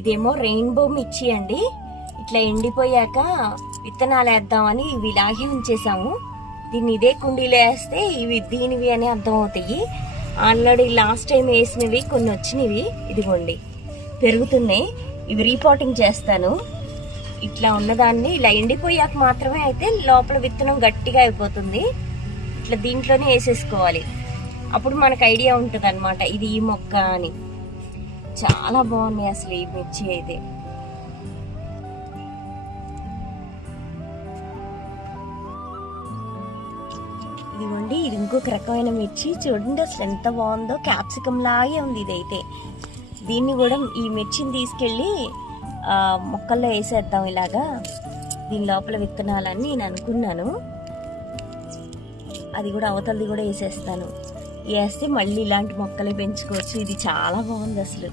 ఇదేమో రెయిన్బో మిర్చి అండి. ఇట్లా ఎండిపోయాక విత్తనాలు వేద్దామని ఇవి ఇలాగే ఉంచేసాము. దీన్ని ఇదే కుండీలో వేస్తే ఇవి దీనివి అని అర్థం అవుతాయి. ఆల్రెడీ లాస్ట్ టైం వేసినవి కొన్ని వచ్చినవి, ఇదిగోండి పెరుగుతున్నాయి. ఇవి రీపాటింగ్ చేస్తాను. ఇట్లా ఉన్నదాన్ని ఇలా ఎండిపోయాక మాత్రమే అయితే లోపల విత్తనం గట్టిగా అయిపోతుంది. ఇట్లా దీంట్లోనే వేసేసుకోవాలి. అప్పుడు మనకు ఐడియా ఉంటుంది అనమాట ఇది ఈ మొక్క అని. చాలా బాగున్నాయి అసలు ఈ మిర్చి అయితే. ఇదిగోండి, ఇది ఇంకొక రకమైన మిర్చి. చూడండి అసలు ఎంత బాగుందో, క్యాప్సికం లాగే ఉంది ఇదైతే. దీన్ని కూడా ఈ మిర్చిని తీసుకెళ్ళి మొక్కల్లో వేసేద్దాం ఇలాగా. దీని లోపల విత్తనాలని నేను అనుకున్నాను. అది కూడా అవతలది కూడా వేసేస్తాను. వేస్తే మళ్ళీ ఇలాంటి మొక్కలు పెంచుకోవచ్చు. ఇది చాలా బాగుంది అసలు.